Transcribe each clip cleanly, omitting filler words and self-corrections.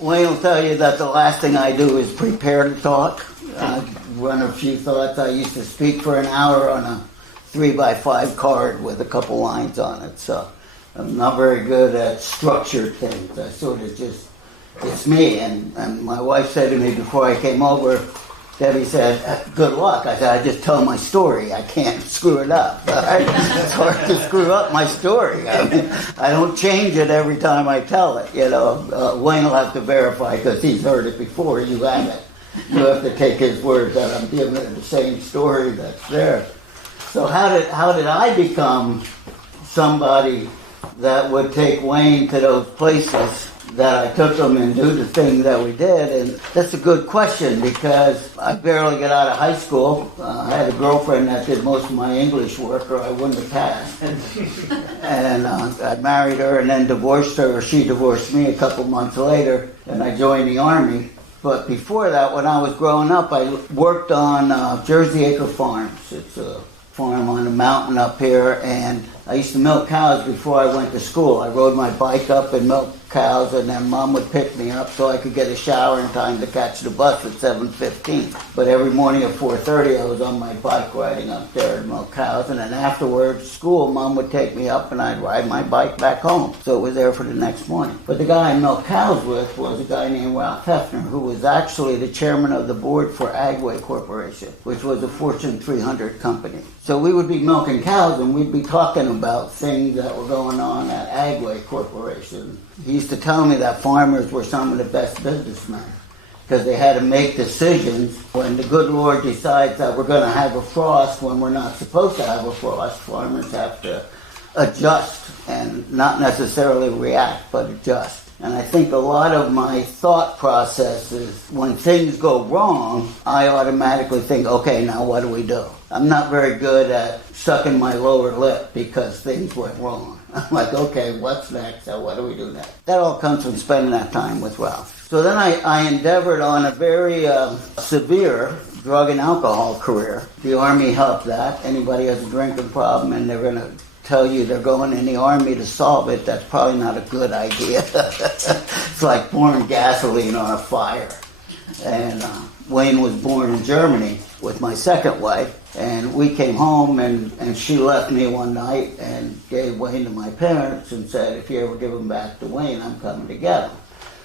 Wayne will tell you that the last thing I do is prepare to talk. I run a few thoughts. I used to speak for an hour on a 3x5 card with a couple lines on it. So I'm not very good at structured things. I sort of just, it's me. And my wife said to me before I came over, Debbie said, good luck. I said, I just tell my story. I can't screw it up. It's hard to screw up my story. I mean, I don't change it every time I tell it. Wayne will have to verify because he's heard it before. You haven't. You have to take his word that I'm giving it the same story that's there. So how did I become somebody that would take Wayne to those places that I took him and do the thing that we did? And that's a good question because I barely got out of high school. I had a girlfriend that did most of my English work or I wouldn't have passed. And I married her and then divorced her, or she divorced me a couple months later, and I joined the Army. But before that, when I was growing up, I worked on Jersey Acre Farms. It's a farm on a mountain up here, and I used to milk cows before I went to school. I rode my bike up and milked cows, and then Mom would pick me up so I could get a shower in time to catch the bus at 7:15. But every morning at 4:30, I was on my bike riding up there to milk cows, and then afterwards, school, Mom would take me up, and I'd ride my bike back home. So it was there for the next morning. But the guy I milked cows with was a guy named Ralph Hefner, who was actually the chairman of the board for Agway Corporation, which was a Fortune 300 company. So we would be milking cows, and we'd be talking about things that were going on at Agway Corporation. He used to tell me that farmers were some of the best businessmen because they had to make decisions. When the good Lord decides that we're going to have a frost when we're not supposed to have a frost, farmers have to adjust and not necessarily react, but adjust. And I think a lot of my thought process is when things go wrong, I automatically think, okay, now what do we do? I'm not very good at sucking my lower lip because things went wrong. I'm like, okay, what's next? So what do we do next? That all comes from spending that time with Ralph. So then I endeavored on a very severe drug and alcohol career. The Army helped that. Anybody has a drinking problem and they're going to tell you they're going in the Army to solve it, that's probably not a good idea. It's like pouring gasoline on a fire. And Wayne was born in Germany with my second wife. And we came home, and she left me one night and gave Wayne to my parents and said, if you ever give him back to Wayne, I'm coming to get him.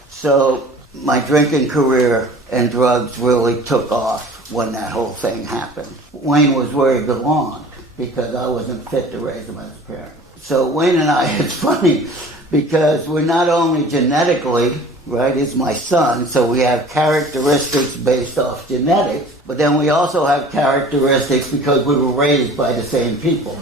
So my drinking career and drugs really took off when that whole thing happened. Wayne was where he belonged because I wasn't fit to raise him as a parent. So Wayne and I, it's funny because we're not only genetically, right, he's my son, so we have characteristics based off genetics, but then we also have characteristics because we were raised by the same people,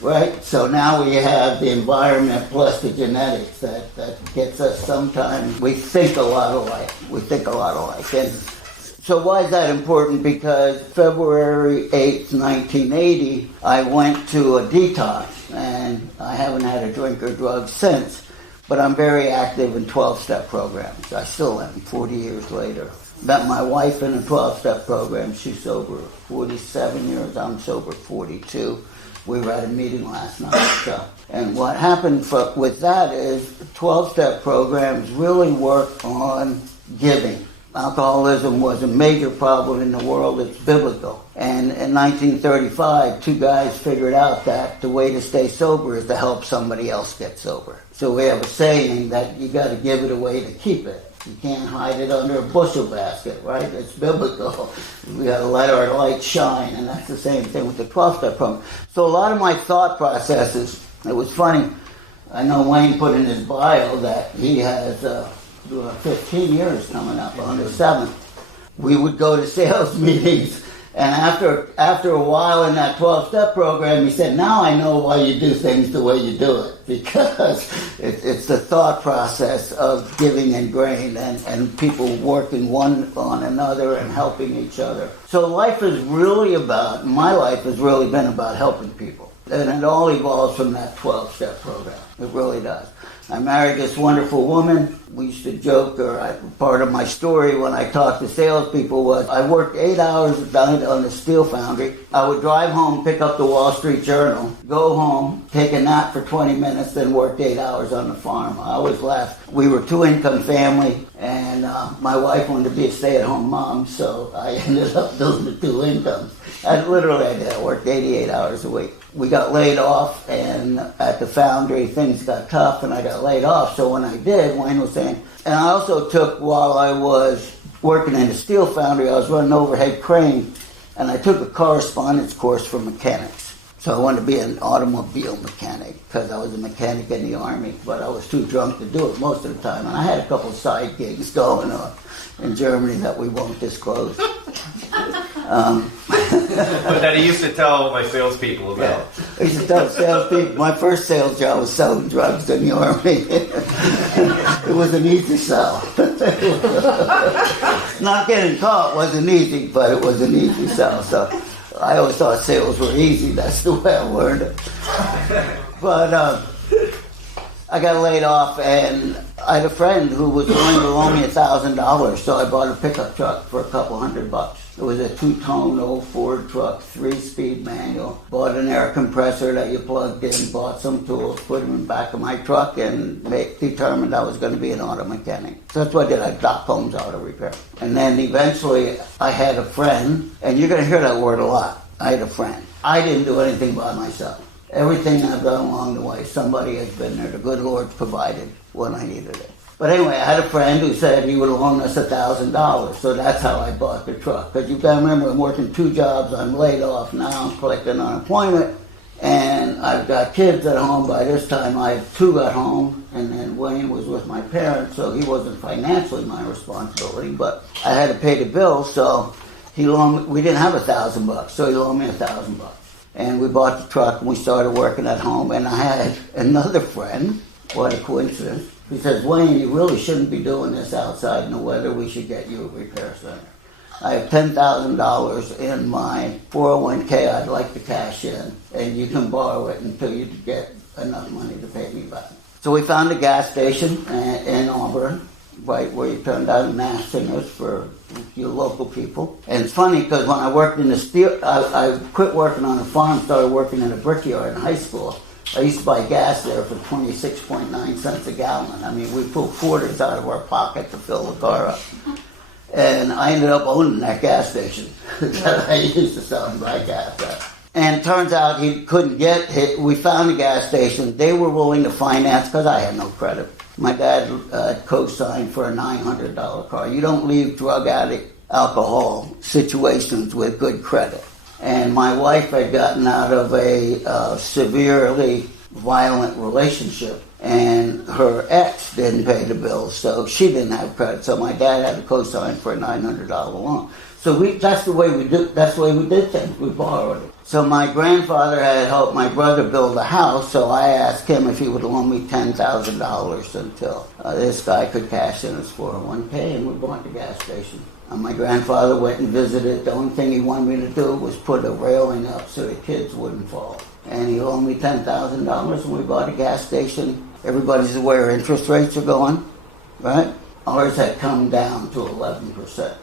right? So now we have the environment plus the genetics that gets us sometimes, we think a lot alike. And so why is that important? Because February 8th, 1980, I went to a detox, and I haven't had a drink or drug since. But I'm very active in 12-step programs. I still am, 40 years later. Met my wife in a 12-step program. She's sober 47 years. I'm sober 42. We were at a meeting last night. And what happened with that is 12-step programs really work on giving. Alcoholism was a major problem in the world. It's biblical. And in 1935, two guys figured out that the way to stay sober is to help somebody else get sober. So we have a saying that you got to give it away to keep it. You can't hide it under a bushel basket, right? It's biblical. We got to let our light shine, and that's the same thing with the 12-step program. So a lot of my thought processes, it was funny. I know Wayne put in his bio that he has 15 years coming up on the 7th. We would go to sales meetings, and after a while in that 12-step program, he said, now I know why you do things the way you do it, because it's the thought process of giving ingrained and people working one on another and helping each other. So my life has really been about helping people. And it all evolves from that 12-step program. It really does. I married this wonderful woman. We used to joke, part of my story when I talked to salespeople was I worked 8 hours a day on the steel foundry. I would drive home, pick up the Wall Street Journal, go home, take a nap for 20 minutes, then work 8 hours on the farm. I always laughed. We were a two-income family, and my wife wanted to be a stay-at-home mom, so I ended up doing the two incomes. I worked 88 hours a week. We got laid off, and at the foundry, things got tough, and I got laid off. So when I did, Wayne was saying, and I also took, while I was working in the steel foundry, I was running overhead crane, and I took a correspondence course for mechanics. So I wanted to be an automobile mechanic, because I was a mechanic in the Army, but I was too drunk to do it most of the time. And I had a couple of side gigs going on in Germany that we won't disclose. But that I used to tell my salespeople about. Yeah. I used to tell salespeople, my first sales job was selling drugs in the Army. It was an easy sell. Not getting caught wasn't easy, but it was an easy sell. So I always thought sales were easy. That's the way I learned it. But I got laid off, and I had a friend who was willing to loan me $1,000, so I bought a pickup truck for a couple $100. It was a 2-tone old Ford truck, 3-speed manual. Bought an air compressor that you plugged in, bought some tools, put them in the back of my truck, and determined I was going to be an auto mechanic. So that's what I did. I Doc Holmes Auto Repair. And then eventually I had a friend, and you're going to hear that word a lot. I had a friend. I didn't do anything by myself. Everything I've done along the way, somebody has been there. The good Lord's provided when I needed it. But anyway, I had a friend who said he would loan us $1,000, so that's how I bought the truck. Because you got to remember, I'm working 2 jobs, I'm laid off now, I'm collecting unemployment, and I've got kids at home. By this time, I had 2 at home, and then Wayne was with my parents, so he wasn't financially my responsibility, but I had to pay the bills, so he loaned. We didn't have $1,000, so he loaned me $1,000. And we bought the truck, and we started working at home, and I had another friend, what a coincidence. He says, Wayne, you really shouldn't be doing this outside in the weather. We should get you a repair center. I have $10,000 in my 401k I'd like to cash in, and you can borrow it until you get enough money to pay me back. So we found a gas station in Auburn, right where you turn down mass singers for your local people. And it's funny because when I worked in the steel, I quit working on a farm, started working in a brickyard in high school. I used to buy gas there for 26.9 cents a gallon. I mean, we pulled quarters out of our pocket to fill the car up. And I ended up owning that gas station that I used to sell and buy gas at. And it turns out he couldn't get it. We found a gas station. They were willing to finance because I had no credit. My dad co-signed for a $900 car. You don't leave drug addict, alcohol situations with good credit. And my wife had gotten out of a severely violent relationship, and her ex didn't pay the bills, so she didn't have credit. So my dad had to co-sign for a $900 loan. So that's the way we did things. We borrowed it. So my grandfather had helped my brother build a house, so I asked him if he would loan me $10,000 until this guy could cash in his 401k, and we bought the gas station. My grandfather went and visited. The only thing he wanted me to do was put a railing up so the kids wouldn't fall. And he loaned me $10,000, and we bought a gas station. Everybody's aware interest rates are going, right? Ours had come down to 11%.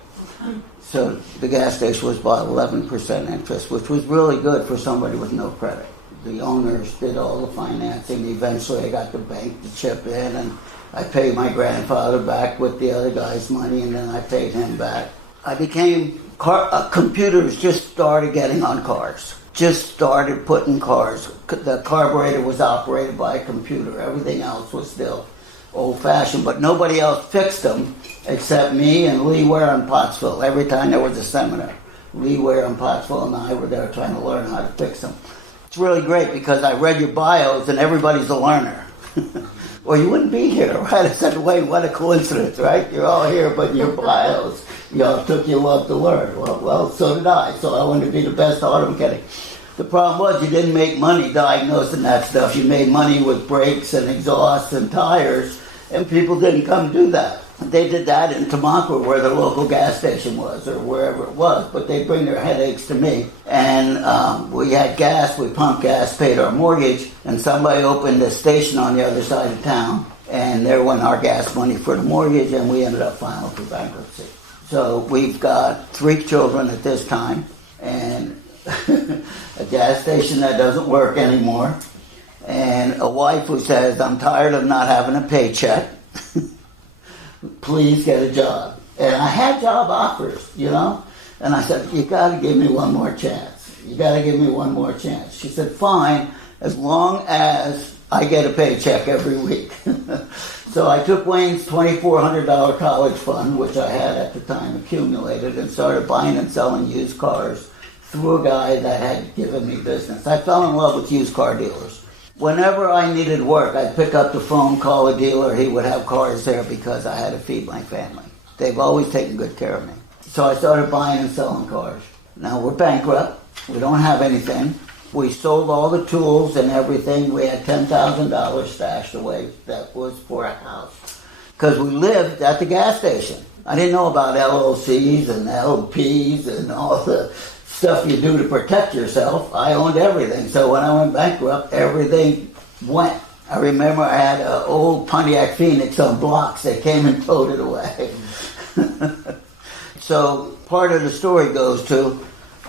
So the gas station was bought 11% interest, which was really good for somebody with no credit. The owners did all the financing. Eventually I got the bank to chip in, and I paid my grandfather back with the other guy's money, and then I paid him back. I became, computers just started getting on cars. Just started putting cars. The carburetor was operated by a computer. Everything else was still old-fashioned, but nobody else fixed them except me and Lee Ware in Pottsville. Every time there was a seminar, Lee Ware in Pottsville and I were there trying to learn how to fix them. It's really great because I read your bios and everybody's a learner. Or you wouldn't be here, right? I said, wait, what a coincidence, right? You're all here, but your bios, took your love to learn. Well, so did I. So I wanted to be the best auto mechanic. The problem was you didn't make money diagnosing that stuff. You made money with brakes and exhausts and tires, and people didn't come do that. They did that in Tamaqua, where the local gas station was, or wherever it was. But they bring their headaches to me. And we had gas, we pumped gas, paid our mortgage, and somebody opened a station on the other side of town. And there went our gas money for the mortgage, and we ended up filing for bankruptcy. So we've got 3 children at this time, and a gas station that doesn't work anymore, and a wife who says, I'm tired of not having a paycheck. Please get a job. And I had job offers, you know, and I said, you got to give me one more chance. You got to give me one more chance. She said, fine, as long as I get a paycheck every week. So I took Wayne's $2,400 college fund, which I had at the time accumulated, and started buying and selling used cars through a guy that had given me business. I fell in love with used car dealers. Whenever I needed work, I'd pick up the phone, call a dealer. He would have cars there because I had to feed my family. They've always taken good care of me. So I started buying and selling cars. Now we're bankrupt. We don't have anything. We sold all the tools and everything. We had $10,000 stashed away. That was for a house. Because we lived at the gas station. I didn't know about LLCs and LPs and all the stuff you do to protect yourself. I owned everything. So when I went bankrupt, everything went. I remember I had an old Pontiac Phoenix on blocks. They came and towed it away. So part of the story goes to,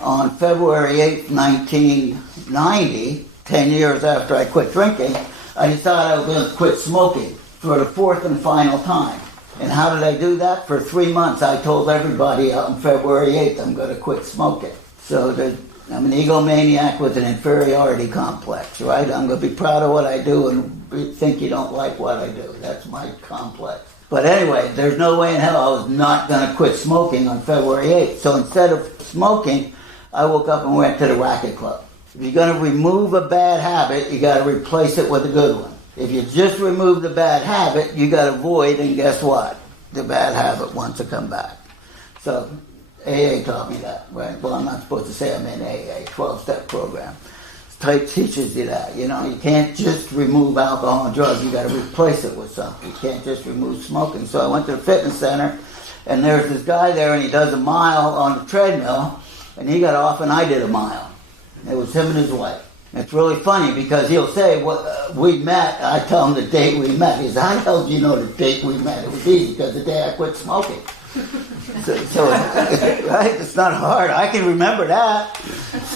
on February 8th, 1990, 10 years after I quit drinking, I decided I was going to quit smoking for the 4th and final time. And how did I do that? For 3 months, I told everybody on February 8th, I'm going to quit smoking. So I'm an egomaniac with an inferiority complex, right? I'm going to be proud of what I do and think you don't like what I do. That's my complex. But anyway, there's no way in hell I was not going to quit smoking on February 8th. So instead of smoking, I woke up and went to the racket club. If you're going to remove a bad habit, you got to replace it with a good one. If you just remove the bad habit, you got to avoid, and guess what? The bad habit wants to come back. So AA taught me that, right? Well, I'm not supposed to say I'm in AA, 12-step program. It teaches you that, you know. You can't just remove alcohol and drugs. You got to replace it with something. You can't just remove smoking. So I went to the fitness center, and there's this guy there, and he does a mile on the treadmill, and he got off, and I did a mile. It was him and his wife. It's really funny because he'll say, we met. I tell him the date we met. He says, how the hell do you know the date we met? It was easy because the day I quit smoking. So right? It's not hard. I can remember that.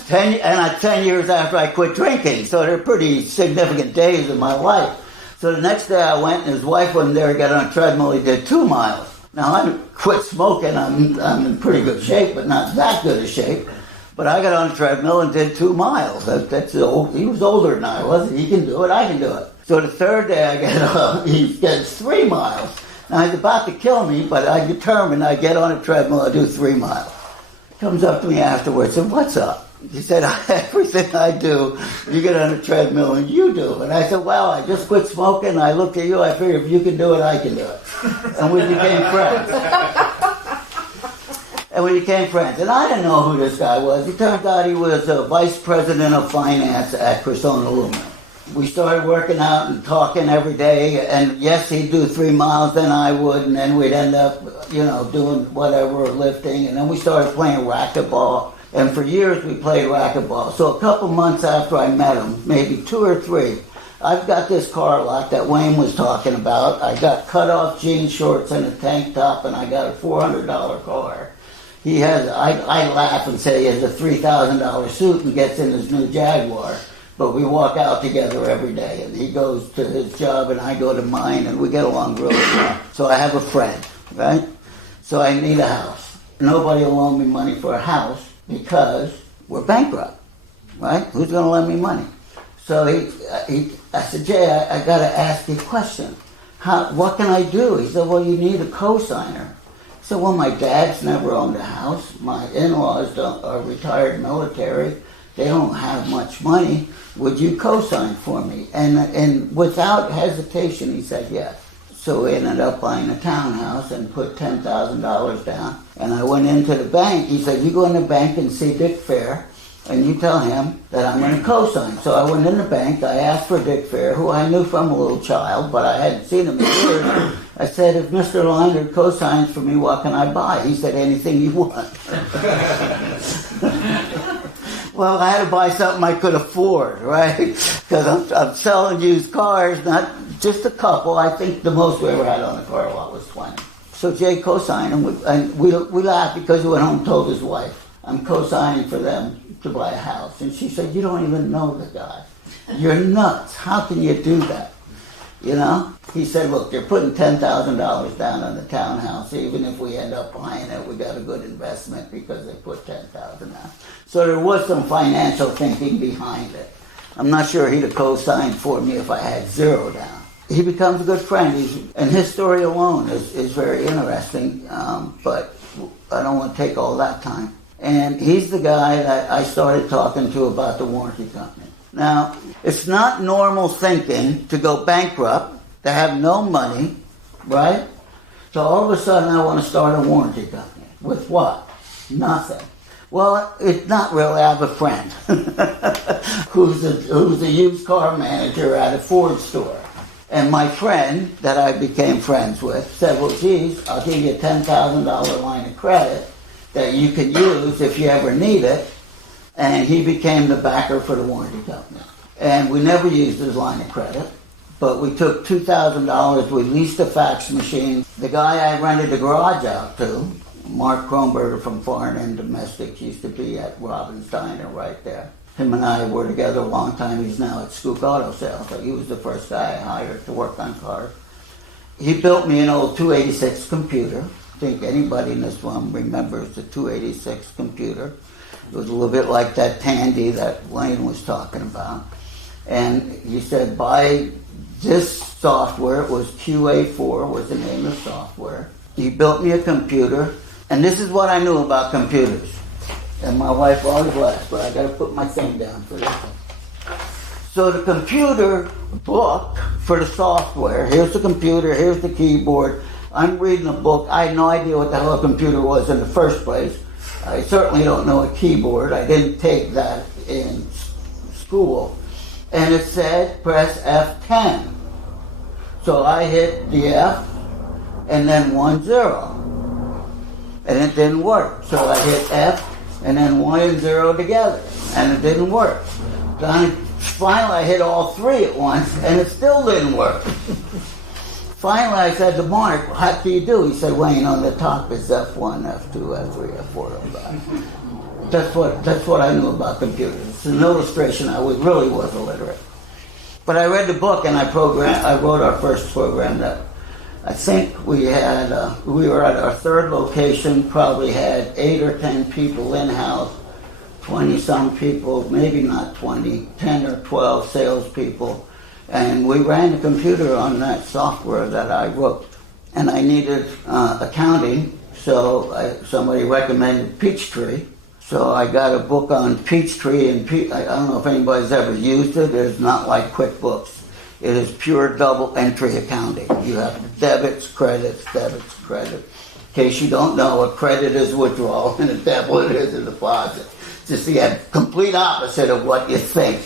10 years after I quit drinking. So they're pretty significant days in my life. So the next day I went, and his wife wasn't there. He got on a treadmill. He did 2 miles. Now I quit smoking. I'm in pretty good shape, but not that good a shape. But I got on a treadmill and did 2 miles. That's old. He was older than I was. He can do it. I can do it. So the third day I get up, he gets 3 miles. Now he's about to kill me, but I determined I get on a treadmill and do 3 miles. He comes up to me afterwards and said, what's up? He said, everything I do, you get on a treadmill and you do. And I said, well, I just quit smoking. I looked at you. I figured if you can do it, I can do it. And we became friends. And I didn't know who this guy was. It turns out he was a vice president of finance at Cressona Aluminum. We started working out and talking every day. And yes, he'd do 3 miles, then I would. And then we'd end up, doing whatever, lifting. And then we started playing racquetball. And for years we played racquetball. So a couple months after I met him, maybe 2 or 3, I've got this car lot that Wayne was talking about. I got cut-off jean shorts and a tank top, and I got a $400 car. He has, I laugh and say he has a $3,000 suit and gets in his new Jaguar. But we walk out together every day, and he goes to his job and I go to mine, and we get along really well. So I have a friend, right? So I need a house. Nobody will loan me money for a house because we're bankrupt, right? Who's going to lend me money? So I said, Jay, I got to ask you a question. What can I do? He said, well, you need a cosigner. I said, well, my dad's never owned a house. My in-laws are retired military. They don't have much money. Would you co-sign for me? And without hesitation, he said yes. So we ended up buying a townhouse and put $10,000 down. And I went into the bank. He said, you go in the bank and see Dick Fair, and you tell him that I'm going to co-sign. So I went in the bank. I asked for Dick Fair, who I knew from a little child, but I hadn't seen him in years. I said, if Mr. Liner co-signs for me, what can I buy? He said, anything you want. Well, I had to buy something I could afford, right? Because I'm selling used cars, not just a couple. I think the most we ever had on the car lot was 20. So Jay co-signed, and we laughed because he went home and told his wife, I'm co-signing for them to buy a house. And she said, you don't even know the guy. You're nuts. How can you do that? You know? He said, look, they're putting $10,000 down on the townhouse. Even if we end up buying it, we got a good investment because they put $10,000 down. So there was some financial thinking behind it. I'm not sure he'd have co-signed for me if I had zero down. He becomes a good friend. And his story alone is very interesting, but I don't want to take all that time. And he's the guy that I started talking to about the warranty company. Now, it's not normal thinking to go bankrupt, to have no money, right? So all of a sudden I want to start a warranty company. With what? Nothing. Well, it's not really. I have a friend who's a used car manager at a Ford store. And my friend that I became friends with said, well, geez, I'll give you a $10,000 line of credit that you can use if you ever need it. And he became the backer for the warranty company. And we never used his line of credit, but we took $2,000, we leased a fax machine. The guy I rented the garage out to, Mark Kronberger from Foreign and Domestic, used to be at Robin's Diner right there. Him and I were together a long time. He's now at Skook Auto Sales. So he was the first guy I hired to work on cars. He built me an old 286 computer. I think anybody in this room remembers the 286 computer. It was a little bit like that Tandy that Wayne was talking about. And he said, buy this software. It was QA4 was the name of the software. He built me a computer. And this is what I knew about computers. And my wife always laughs, but I got to put my thing down for this one. So the computer book for the software, here's the computer, here's the keyboard. I'm reading a book. I had no idea what the hell a computer was in the first place. I certainly don't know a keyboard. I didn't take that in school. And it said, press F10. So I hit the F and then 10. And it didn't work. So I hit F and then 1 and 0 together. And it didn't work. Then finally I hit all three at once and it still didn't work. Finally, I said to Mark, what do you do? He said, Wayne, on the top is F1, F2, F3, F4, F5. That's what I knew about computers. It's an illustration. I really was illiterate. But I read the book and I wrote our first program that I think we were at our third location, probably had 8 or 10 people in-house, 20-some people, maybe not 20, 10 or 12 salespeople. And we ran the computer on that software that I wrote. And I needed accounting, so somebody recommended Peachtree. So I got a book on Peachtree, and I don't know if anybody's ever used it. It's not like QuickBooks. It is pure double entry accounting. You have debits, credits, credit. In case you don't know, a credit is withdrawal and a debit is a deposit. Just the complete opposite of what you think.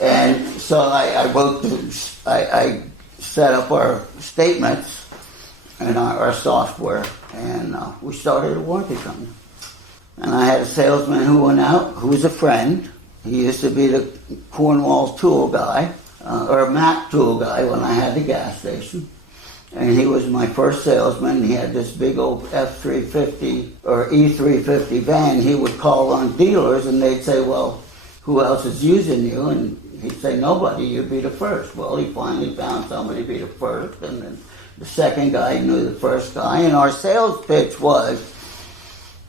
And so I set up our statements and our software, and we started a warranty company. And I had a salesman who went out, who was a friend. He used to be the Cornwall tool guy, or Mac tool guy when I had the gas station. And he was my first salesman. He had this big old F-350 or E-350 van. He would call on dealers and they'd say, well, who else is using you? And he'd say, nobody, you'd be the first. Well, he finally found somebody to be the first. And then the second guy knew the first guy. And our sales pitch was,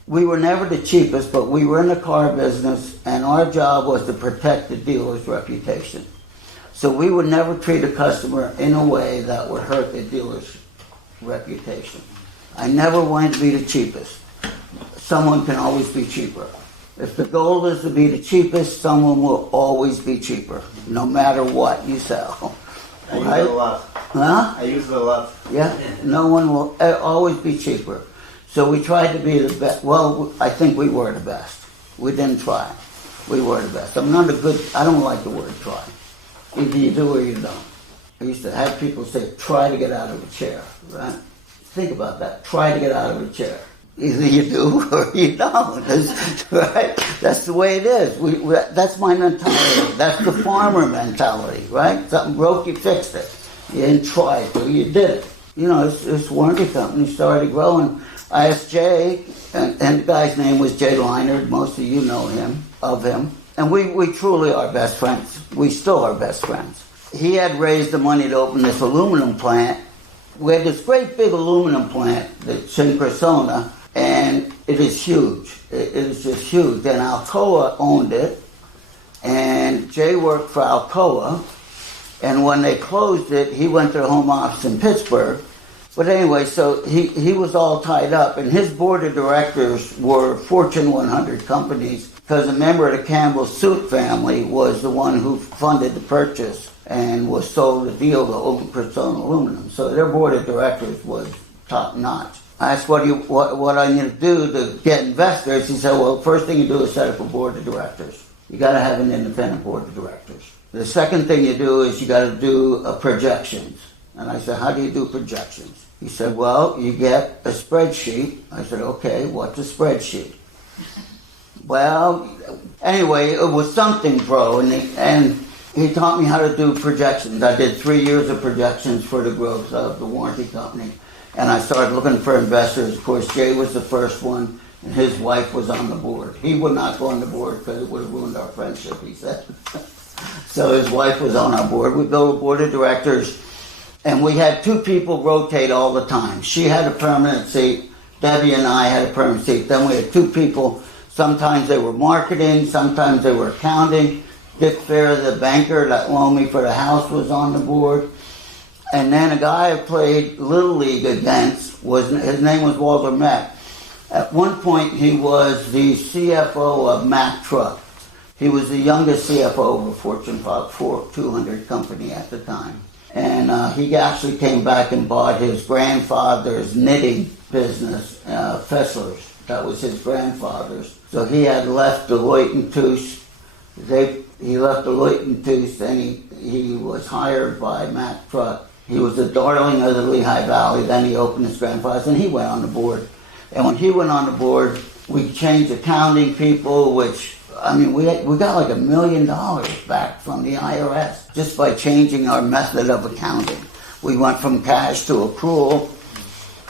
we were never the cheapest, but we were in the car business, and our job was to protect the dealer's reputation. So we would never treat a customer in a way that would hurt the dealer's reputation. I never wanted to be the cheapest. Someone can always be cheaper. If the goal is to be the cheapest, someone will always be cheaper, no matter what you sell. I use it a lot. Huh? I use it a lot. Yeah, no one will always be cheaper. So we tried to be the best. Well, I think we were the best. We didn't try. We were the best. I don't like the word try. Either you do or you don't. I used to have people say, try to get out of a chair, right? Think about that. Try to get out of a chair. Either you do or you don't. Right? That's the way it is. That's my mentality. That's the farmer mentality, right? Something broke, you fixed it. You didn't try to, you did it. You know, this warranty company started growing. I asked Jay, and the guy's name was Jay Leinard. Most of you know him, of him. And we truly are best friends. We still are best friends. He had raised the money to open this aluminum plant. We had this great big aluminum plant that's in Cressona, and it is huge. It is just huge. And Alcoa owned it, and Jay worked for Alcoa. And when they closed it, he went to the home office in Pittsburgh. But anyway, so he was all tied up, and his board of directors were Fortune 100 companies, because a member of the Campbell Soup family was the one who funded the purchase and was sold the deal to open Cressona Aluminum. So their board of directors was top notch. I asked what I need to do to get investors. He said, well, first thing you do is set up a board of directors. You got to have an independent board of directors. The second thing you do is you got to do projections. And I said, how do you do projections? He said, well, you get a spreadsheet. I said, okay, what's a spreadsheet? Well, anyway, it was something, bro, and he taught me how to do projections. I did 3 years of projections for the growth of the warranty company, and I started looking for investors. Of course, Jay was the first one, and his wife was on the board. He would not go on the board because it would have ruined our friendship, he said. So his wife was on our board. We built a board of directors, and we had two people rotate all the time. She had a permanent seat. Debbie and I had a permanent seat. Then we had two people. Sometimes they were marketing, sometimes they were accounting. Dick Fair, the banker that loaned me for the house, was on the board. And then a guy I played Little League against, his name was Walter Mack. At one point, he was the CFO of Mack Truck. He was the youngest CFO of a Fortune 200 company at the time. And he actually came back and bought his grandfather's knitting business, Fessler's. That was his grandfather's. So he had left Deloitte and Touche. He left Deloitte and Touche, and he was hired by Mack Truck. He was the darling of the Lehigh Valley. Then he opened his grandfather's, and he went on the board. And when he went on the board, we changed accounting people, which, I mean, we got like $1 million back from the IRS just by changing our method of accounting. We went from cash to accrual.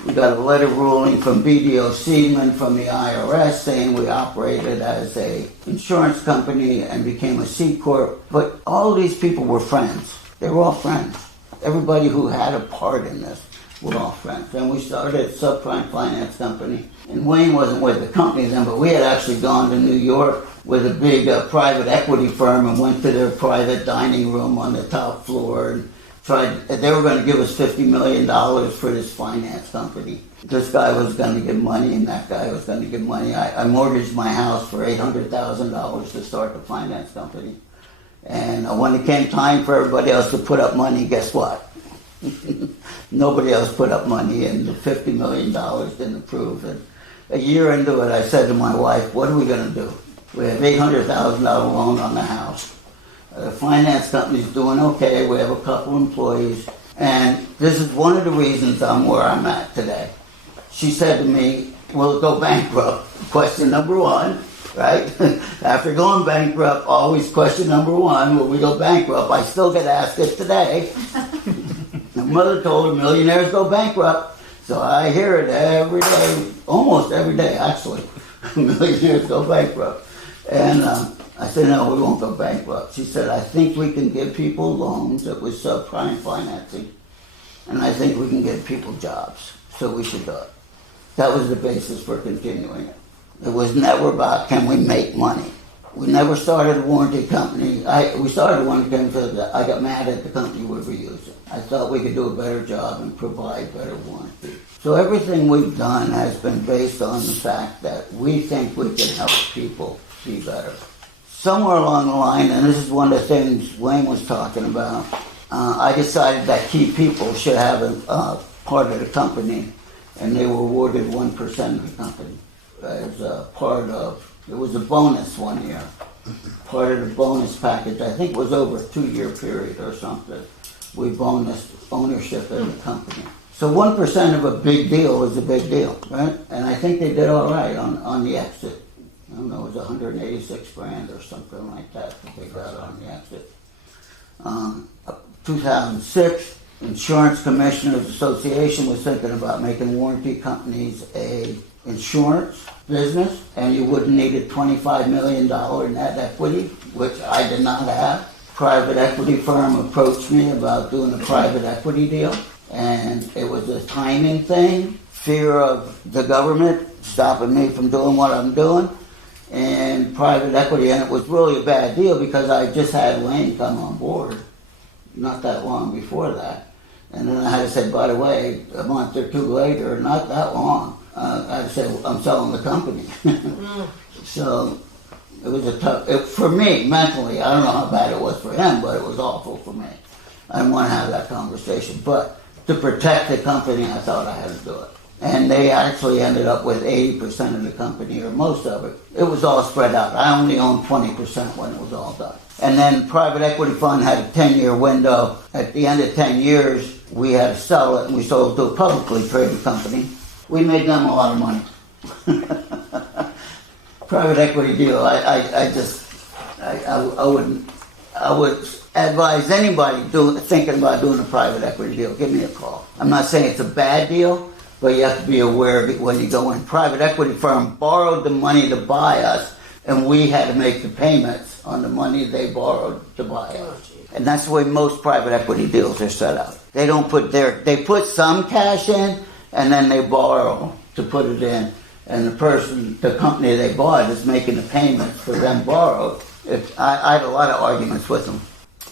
We got a letter ruling from BDO Seidman from the IRS saying we operated as a insurance company and became a C Corp. But all these people were friends. They were all friends. Everybody who had a part in this were all friends. And we started a subprime finance company. And Wayne wasn't with the company then, but we had actually gone to New York with a big private equity firm and went to their private dining room on the top floor and they were going to give us $50 million for this finance company. This guy was going to give money and that guy was going to give money. I mortgaged my house for $800,000 to start the finance company. And when it came time for everybody else to put up money, guess what? Nobody else put up money, and the $50 million didn't approve. And a year into it, I said to my wife, what are we going to do? We have $800,000 loan on the house. The finance company's doing okay. We have a couple employees. And this is one of the reasons I'm where I'm at today. She said to me, will it go bankrupt? Question number one, right? After going bankrupt, always question number one, will we go bankrupt? I still get asked it today. My mother told her millionaires go bankrupt. So I hear it every day, almost every day actually. Millionaires go bankrupt. And I said, no, we won't go bankrupt. She said, I think we can give people loans. It was subprime financing. And I think we can give people jobs. So we should do it. That was the basis for continuing it. It was never about can we make money. We never started a warranty company. We started a warranty company because I got mad at the company we were using. I thought we could do a better job and provide better warranty. So everything we've done has been based on the fact that we think we can help people be better. Somewhere along the line, and this is one of the things Wayne was talking about, I decided that key people should have a part of the company, and they were awarded 1% of the company as a part of, it was a bonus 1 year. Part of the bonus package, I think it was over a 2-year period or something. we bonus ownership in the company. So 1% of a big deal is a big deal, right? And I think they did all right on the exit. I don't know, it was 186 grand or something like that they got on the exit. 2006, Insurance Commissioners Association was thinking about making warranty companies a insurance business, and you wouldn't need a $25 million net equity, which I did not have. Private equity firm approached me about doing a private equity deal, and it was a timing thing, fear of the government stopping me from doing what I'm doing, and private equity, and it was really a bad deal because I just had Wayne come on board not that long before that. And then I had to say, by the way, a month or two later, not that long, I had to say, I'm selling the company. So it was a tough, for me, mentally, I don't know how bad it was for him, but it was awful for me. I didn't want to have that conversation. But to protect the company, I thought I had to do it. And they actually ended up with 80% of the company, or most of it. It was all spread out. I only owned 20% when it was all done. And then private equity fund had a 10-year window. At the end of 10 years, we had to sell it, and we sold it to a publicly traded company. We made them a lot of money. Private equity deal, I would advise anybody thinking about doing a private equity deal, give me a call. I'm not saying it's a bad deal, but you have to be aware of it when you go in. Private equity firm borrowed the money to buy us, and we had to make the payments on the money they borrowed to buy us. And that's the way most private equity deals are set up. They don't they put some cash in, and then they borrow to put it in. And the company they bought is making the payments for them borrowed. I had a lot of arguments with them.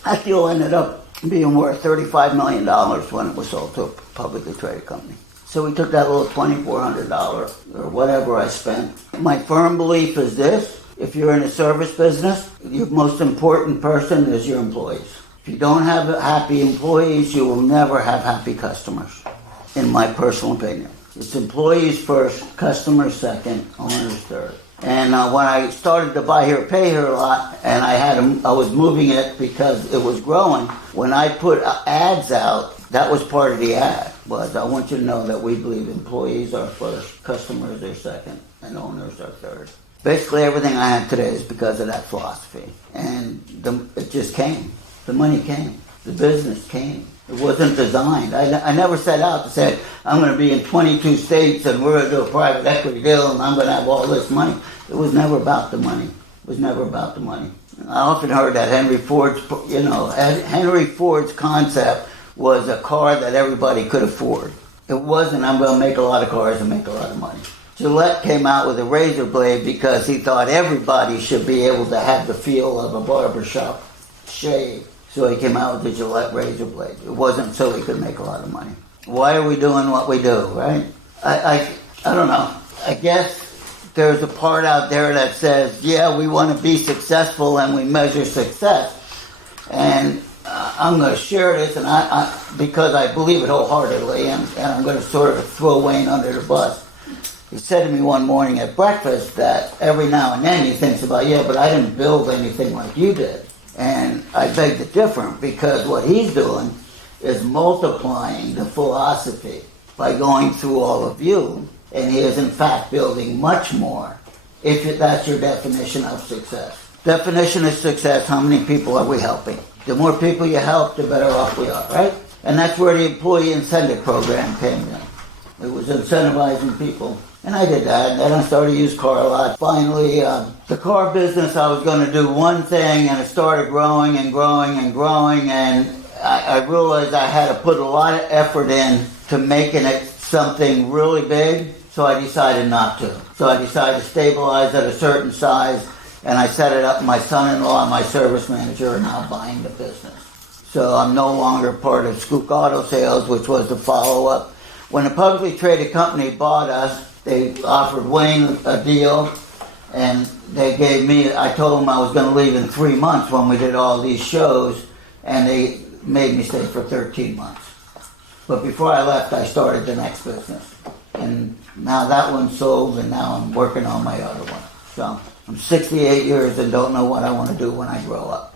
That deal ended up being worth $35 million when it was sold to a publicly traded company. So we took that little $2,400 or whatever I spent. My firm belief is this: if you're in a service business, your most important person is your employees. If you don't have happy employees, you will never have happy customers, in my personal opinion. It's employees first, customers second, owners third. And when I started to buy here, pay here a lot, and I was moving it because it was growing. When I put ads out, that was part of the ad. Was I want you to know that we believe employees are first, customers are second, and owners are third. Basically, everything I have today is because of that philosophy, and it just came. The money came. The business came. It wasn't designed. I never set out to say, I'm going to be in 22 states and we're going to do a private equity deal and I'm going to have all this money. It was never about the money. It was never about the money. I often heard that Henry Ford's concept was a car that everybody could afford. It wasn't, I'm going to make a lot of cars and make a lot of money. Gillette came out with a razor blade because he thought everybody should be able to have the feel of a barbershop shave. So he came out with the Gillette razor blade. It wasn't so he could make a lot of money. Why are we doing what we do, right? I don't know. I guess there's a part out there that says, yeah, we want to be successful and we measure success. And I'm going to share this and because I believe it wholeheartedly, and I'm going to sort of throw Wayne under the bus. He said to me one morning at breakfast that every now and then he thinks about, yeah, but I didn't build anything like you did. And I beg to differ, because what he's doing is multiplying the philosophy by going through all of you, and he is in fact building much more, if that's your definition of success. Definition of success, how many people are we helping? The more people you help, the better off we are, right? And that's where the employee incentive program came in. It was incentivizing people. And I did that, and then I started to use car a lot. Finally, the car business, I was going to do one thing, and it started growing and growing and growing, and I realized I had to put a lot of effort in to making it something really big, so I decided not to. So I decided to stabilize at a certain size, and I set it up. My son-in-law and my service manager are now buying the business. So I'm no longer part of Skook Auto Sales, which was the follow-up. When a publicly traded company bought us, they offered Wayne a deal, and they gave me, I told them I was going to leave in 3 months when we did all these shows, and they made me stay for 13 months. But before I left, I started the next business. And now that one's sold, and now I'm working on my other one. So I'm 68 years and don't know what I want to do when I grow up.